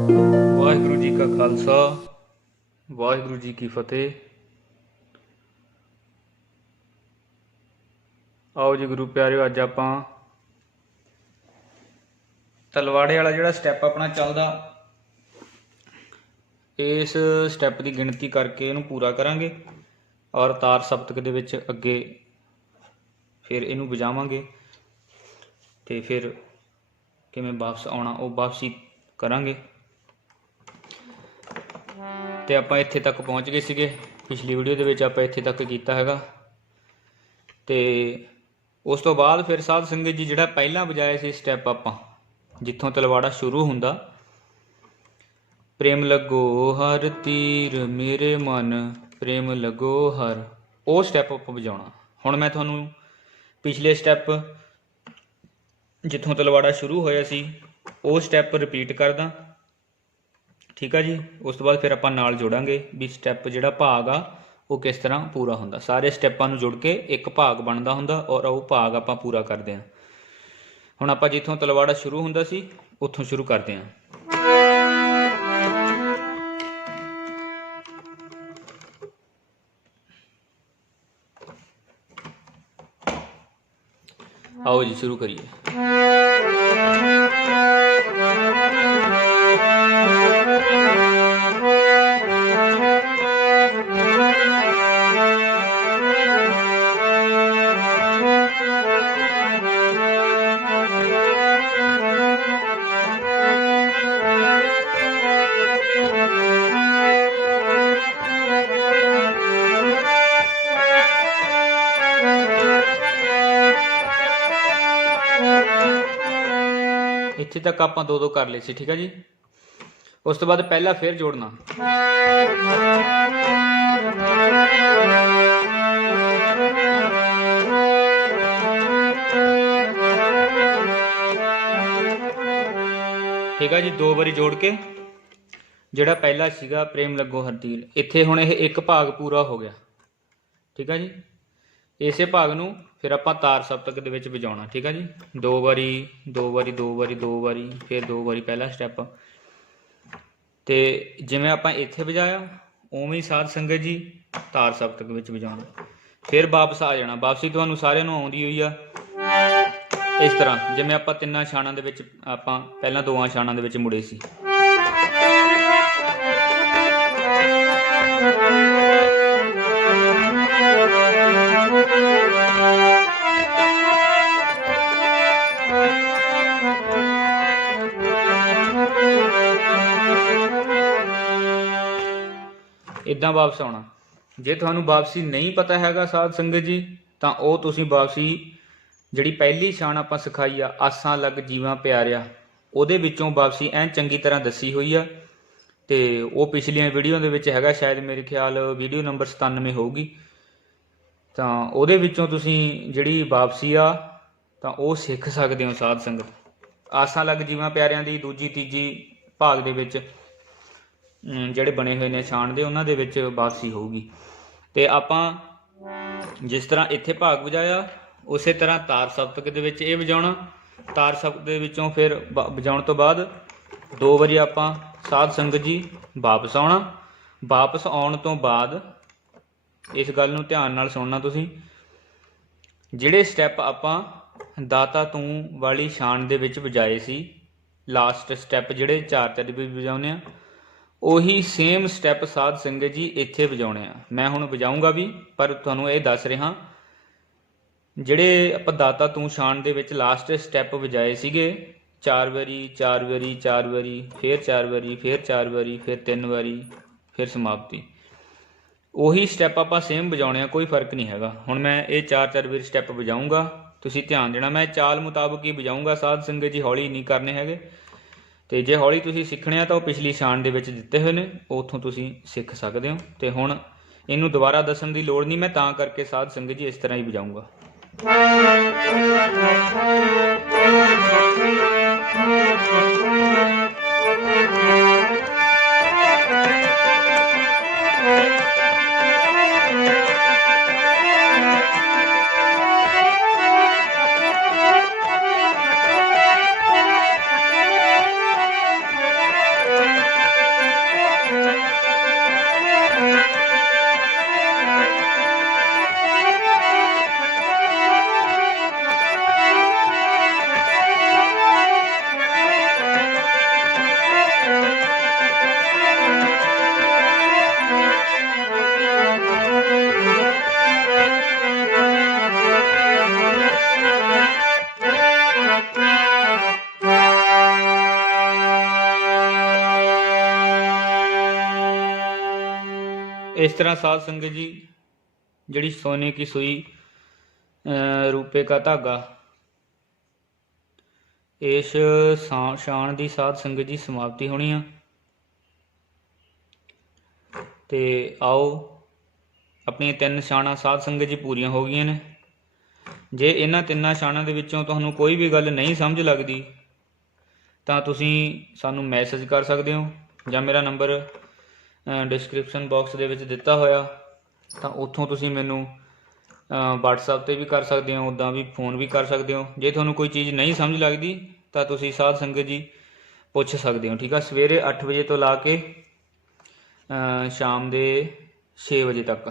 ਵਾਹਿਗੁਰੂ ਜੀ ਕਾ ਖਾਲਸਾ, ਵਾਹਿਗੁਰੂ ਜੀ ਕੀ ਫਤਿਹ। ਆਓ ਜੀ ਗੁਰੂ ਪਿਆਰਿਓ, ਅੱਜ ਆਪਾਂ ਤਲਵਾੜੇ ਵਾਲਾ ਜਿਹੜਾ ਸਟੈਪ ਆਪਣਾ ਚੱਲਦਾ, ਇਸ ਸਟੈਪ ਦੀ ਗਿਣਤੀ ਕਰਕੇ ਇਹਨੂੰ ਪੂਰਾ ਕਰਾਂਗੇ ਔਰ ਤਾਰ ਸਪਤਕ ਦੇ ਵਿੱਚ ਅੱਗੇ ਫਿਰ ਇਹਨੂੰ ਵਜਾਵਾਂਗੇ ਤੇ ਫਿਰ ਕਿਵੇਂ ਵਾਪਸ ਆਉਣਾ, ਉਹ ਵਾਪਸੀ ਕਰਾਂਗੇ। ਤੇ ਆਪਾਂ ਇੱਥੇ ਤੱਕ ਪਹੁੰਚ ਗਏ ਸੀਗੇ। ਪਿਛਲੀ ਵੀਡੀਓ ਦੇ ਵਿੱਚ ਆਪਾਂ ਇੱਥੇ ਤੱਕ ਕੀਤਾ ਹੈਗਾ। ਤੇ ਉਸ ਤੋਂ ਬਾਅਦ ਫਿਰ ਸਾਧ ਸੰਗਤ ਜੀ ਜਿਹੜਾ ਪਹਿਲਾਂ ਵਜਾਇਆ ਸੀ ਸਟੈਪ ਆਪਾਂ, ਜਿੱਥੋਂ ਤਲਵਾੜਾ ਸ਼ੁਰੂ ਹੁੰਦਾ। ਪ੍ਰੇਮ ਲਗੋ ਹਰ ਤੀਰ ਮੇਰੇ ਮਨ, ਪ੍ਰੇਮ ਲਗੋ ਹਰ। ਉਹ ਸਟੈਪ ਆਪਾਂ ਵਜਾਉਣਾ। ਹੁਣ ਮੈਂ ਤੁਹਾਨੂੰ ਪਿਛਲੇ ਸਟੈਪ ਜਿੱਥੋਂ ਤਲਵਾੜਾ ਸ਼ੁਰੂ ਹੋਇਆ ਸੀ, ਉਹ ਸਟੈਪ ਰਿਪੀਟ ਕਰਦਾ। ਠੀਕ ਆ ਜੀ? ਉਸ ਤੋਂ ਬਾਅਦ ਫਿਰ ਆਪਾਂ ਨਾਲ ਜੋੜਾਂਗੇ ਵੀ ਸਟੈਪ ਜਿਹੜਾ ਭਾਗ ਆ, ਉਹ ਕਿਸ ਤਰ੍ਹਾਂ ਪੂਰਾ ਹੁੰਦਾ। ਸਾਰੇ ਸਟੈਪਾਂ ਨੂੰ ਜੁੜ ਕੇ ਇੱਕ ਭਾਗ ਬਣਦਾ ਹੁੰਦਾ ਔਰ ਉਹ ਭਾਗ ਆਪਾਂ ਪੂਰਾ ਕਰਦੇ ਹਾਂ। ਹੁਣ ਆਪਾਂ ਜਿੱਥੋਂ ਤਲਵਾੜਾ ਸ਼ੁਰੂ ਹੁੰਦਾ ਸੀ, ਉੱਥੋਂ ਸ਼ੁਰੂ ਕਰਦੇ ਹਾਂ। ਆਓ ਜੀ, ਸ਼ੁਰੂ ਕਰੀਏ। ਇੱਥੇ ਤੱਕ ਆਪਾਂ ਦੋ ਦੋ ਕਰ ਲਏ ਸੀ, ਠੀਕ ਹੈ ਜੀ? ਉਸ ਤੋਂ ਬਾਅਦ ਪਹਿਲਾ ਫੇਰ ਜੋੜਨਾ। ਠੀਕ ਹੈ ਜੀ, ਦੋ ਵਾਰੀ ਜੋੜ ਕੇ। ਜਿਹੜਾ ਪਹਿਲਾ ਸੀਗਾ ਪ੍ਰੇਮ ਲੱਗੋ ਹਰਦੀਲ ਇੱਥੇ ਹੁਣ ਇਹ ਇੱਕ ਭਾਗ ਪੂਰਾ ਹੋ ਗਿਆ। ਠੀਕ ਹੈ ਜੀ? ਇਸੇ ਭਾਗ ਨੂੰ ਫਿਰ ਆਪਾਂ ਤਾਰ ਸਪਤਕ ਦੇ ਵਿੱਚ ਵਜਾਉਣਾ, ਠੀਕ ਹੈ ਜੀ? ਦੋ ਵਾਰੀ ਦੋ ਵਾਰੀ ਦੋ ਵਾਰੀ ਦੋ ਵਾਰੀ, ਫਿਰ ਦੋ ਵਾਰੀ ਪਹਿਲਾ ਸਟੈਪ ਤੇ ਜਿਵੇਂ ਆਪਾਂ ਇੱਥੇ ਵਜਾਇਆ, ਉਵੇਂ ਹੀ ਸਾਧ ਸੰਗਤ ਜੀ ਤਾਰ ਸਪਤਕ ਵਿੱਚ ਵਜਾਉਣਾ। ਫਿਰ ਵਾਪਸ ਆ ਜਾਣਾ। ਵਾਪਸੀ ਤੁਹਾਨੂੰ ਸਾਰਿਆਂ ਨੂੰ ਆਉਂਦੀ ਹੋਈ ਆ। ਇਸ ਤਰ੍ਹਾਂ ਜਿਵੇਂ ਆਪਾਂ ਤਿੰਨਾਂ ਛਾਣਾਂ ਦੇ ਵਿੱਚ ਆਪਾਂ, ਪਹਿਲਾਂ ਦੋਆਂ ਛਾਣਾਂ ਦੇ ਵਿੱਚ ਮੁੜੇ ਸੀ। ਇਦਾਂ ਵਾਪਸ ਆਉਣਾ। ਜੇ ਤੁਹਾਨੂੰ ਵਾਪਸੀ ਨਹੀਂ ਪਤਾ ਹੈਗਾ ਸਾਧ ਸੰਗਤ ਜੀ, ਤਾਂ ਉਹ ਤੁਸੀਂ ਵਾਪਸੀ ਜਿਹੜੀ ਪਹਿਲੀ ਸ਼ਾਨ ਆਪਾਂ ਸਿਖਾਈ ਆ, ਆਸਾਂ ਲੱਗ ਜੀਵਾਂ ਪਿਆਰਿਆ, ਉਹਦੇ ਵਿੱਚੋਂ ਵਾਪਸੀ ਐਨ ਚੰਗੀ ਤਰ੍ਹਾਂ ਦੱਸੀ ਹੋਈ ਆ। ਤੇ ਉਹ ਪਿਛਲੀਆਂ ਵੀਡੀਓ ਦੇ ਵਿੱਚ ਹੈਗਾ, ਸ਼ਾਇਦ ਮੇਰੇ ਖਿਆਲ ਵੀਡੀਓ ਨੰਬਰ 97 ਹੋਊਗੀ। ਤਾਂ ਉਹਦੇ ਵਿੱਚੋਂ ਤੁਸੀਂ ਜਿਹੜੀ ਵਾਪਸੀ ਆ, ਤਾਂ ਉਹ ਸਿੱਖ ਸਕਦੇ ਹੋ ਸਾਧ ਸੰਗਤ। ਆਸਾਂ ਲੱਗ ਜੀਵਾਂ ਪਿਆਰਿਆਂ ਦੀ, ਦੂਜੀ, ਤੀਜੀ ਭਾਗ ਦੇ ਵਿੱਚ ਜਿਹੜੇ ਬਣੇ ਹੋਏ ਨੇ ਛਾਣ ਦੇ, ਉਹਨਾਂ ਦੇ ਵਿੱਚ ਵਾਪਸੀ ਹੋਊਗੀ। ਤੇ ਆਪਾਂ ਜਿਸ ਤਰ੍ਹਾਂ ਇੱਥੇ ਭਾਗ ਵਜਾਇਆ ਉਸੇ ਤਰ੍ਹਾਂ ਤਾਰ ਸਪਤਕ ਦੇ ਵਿੱਚ ਇਹ ਵਜਾਉਣਾ। ਤਾਰ ਸਪਤਕ ਦੇ ਵਿੱਚੋਂ ਫਿਰ ਵਜਾਉਣ ਤੋਂ ਬਾਅਦ ਦੋ ਵਾਰੀ ਆਪਾਂ ਸਾਧ ਸੰਗਤ ਜੀ ਵਾਪਸ ਆਉਣਾ। ਵਾਪਸ ਆਉਣ ਤੋਂ ਬਾਅਦ ਇਸ ਗੱਲ ਨੂੰ ਧਿਆਨ ਨਾਲ ਸੁਣਨਾ ਤੁਸੀਂ। ਜਿਹੜੇ ਸਟੈਪ ਆਪਾਂ ਦਾਤਾ ਤੂੰ ਵਾਲੀ ਸ਼ਾਨ ਦੇ ਵਿੱਚ ਵਜਾਏ ਸੀ, ਲਾਸਟ ਸਟੈਪ ਜਿਹੜੇ ਚਾਰ ਚਾਰ ਵੀ ਵਜਾਉਨੇ ਆ ਉਹੀ ਸੇਮ ਸਟੈਪ ਸਾਧ ਸੰਗਤ ਜੀ ਇੱਥੇ ਵਜਾਉਣੇ ਆ। ਮੈਂ ਹੁਣ ਵਜਾਊਂਗਾ ਵੀ, ਪਰ ਤੁਹਾਨੂੰ ਇਹ ਦੱਸ ਰਿਹਾ ਜਿਹੜੇ ਆਪਾਂ ਦਾਤਾ ਤੂੰ ਸ਼ਾਨ ਦੇ ਵਿੱਚ ਲਾਸਟ ਸਟੈਪ ਵਜਾਏ ਸੀਗੇ, ਚਾਰ ਵਾਰੀ ਚਾਰ ਵਾਰੀ ਚਾਰ ਵਾਰੀ, ਫਿਰ ਚਾਰ ਵਾਰੀ, ਫਿਰ ਚਾਰ ਵਾਰੀ, ਫਿਰ ਤਿੰਨ ਵਾਰੀ, ਫਿਰ ਸਮਾਪਤੀ। ਉਹੀ ਸਟੈਪ ਆਪਾਂ ਸੇਮ ਵਜਾਉਣੇ ਆ, ਕੋਈ ਫ਼ਰਕ ਨਹੀਂ ਹੈਗਾ। ਹੁਣ ਮੈਂ ਇਹ ਚਾਰ ਚਾਰ ਵਾਰੀ ਸਟੈਪ ਵਜਾਊਂਗਾ, ਤੁਸੀਂ ਧਿਆਨ ਦੇਣਾ, ਮੈਂ ਚਾਲ ਮੁਤਾਬਕ ਹੀ ਵਜਾਊਂਗਾ, ਸਾਧ ਸੰਗਤ ਜੀ ਹੌਲੀ ਨਹੀਂ ਕਰਨੇ ਹੈਗੇ। ਤੇ ਜੇ ਹੌਲੀ ਤੁਸੀਂ ਸਿੱਖਣੇ ਆ ਤਾਂ ਉਹ ਪਿਛਲੀ ਸ਼ਾਨ ਦੇ ਵਿੱਚ ਦਿੱਤੇ ਹੋਏ ਨੇ, ਉੱਥੋਂ ਤੁਸੀਂ ਸਿੱਖ ਸਕਦੇ ਹੋ। ਤੇ ਹੁਣ ਇਹਨੂੰ ਦੁਬਾਰਾ ਦੱਸਣ ਦੀ ਲੋੜ ਨਹੀਂ, ਮੈਂ ਤਾਂ ਕਰਕੇ ਸਾਧ ਸੰਗਤ ਜੀ ਇਸ ਤਰ੍ਹਾਂ ਹੀ ਵਜਾਊਂਗਾ। ਇਸ ਤਰ੍ਹਾਂ ਸਾਧ ਸੰਗਤ ਜੀ, ਜਿਹੜੀ ਸੋਨੇ ਕੀ ਸੂਈ ਰੂਪੇ ਕਾ ਧਾਗਾ, ਇਸ ਸ਼ਾ- ਸ਼ਾਨ ਦੀ ਸਾਧ ਸੰਗਤ ਜੀ ਸਮਾਪਤੀ ਹੋਣੀ ਆ। ਤੇ ਆਓ, ਆਪਣੀਆਂ ਤਿੰਨ ਸ਼ਾਨਾਂ ਸਾਧ ਸੰਗਤ ਜੀ ਪੂਰੀਆਂ ਹੋ ਗਈਆਂ ਨੇ। ਜੇ ਇਹਨਾਂ ਤਿੰਨਾਂ ਸ਼ਾਨਾਂ ਦੇ ਵਿੱਚੋਂ ਤੁਹਾਨੂੰ ਕੋਈ ਵੀ ਗੱਲ ਨਹੀਂ ਸਮਝ ਲੱਗਦੀ, ਤਾਂ ਤੁਸੀਂ ਸਾਨੂੰ ਮੈਸੇਜ ਕਰ ਸਕਦੇ ਹੋ ਜਾਂ ਮੇਰਾ ਨੰਬਰ ਡਿਸਕ੍ਰਿਪਸ਼ਨ ਬਾਕਸ ਦੇ ਵਿੱਚ ਦਿੱਤਾ ਹੋਇਆ ਤਾਂ ਉੱਥੋਂ ਤੁਸੀਂ ਮੈਨੂੰ ਅ, WhatsApp ਤੇ ਵੀ ਕਰ ਸਕਦੇ ਹੋ ਉਦਾਂ ਵੀ ਫੋਨ ਵੀ ਕਰ ਸਕਦੇ ਹੋ। ਜੇ ਤੁਹਾਨੂੰ ਕੋਈ ਚੀਜ਼ ਨਹੀਂ ਸਮਝ ਲੱਗਦੀ ਤਾਂ ਤੁਸੀਂ ਸਾਧ ਸੰਗਤ ਜੀ ਪੁੱਛ ਸਕਦੇ ਹੋ ਠੀਕ ਆ? ਸਵੇਰੇ 8 ਵਜੇ ਤੋਂ ਲਾ ਕੇ ਸ਼ਾਮ ਦੇ 6 ਵਜੇ ਤੱਕ।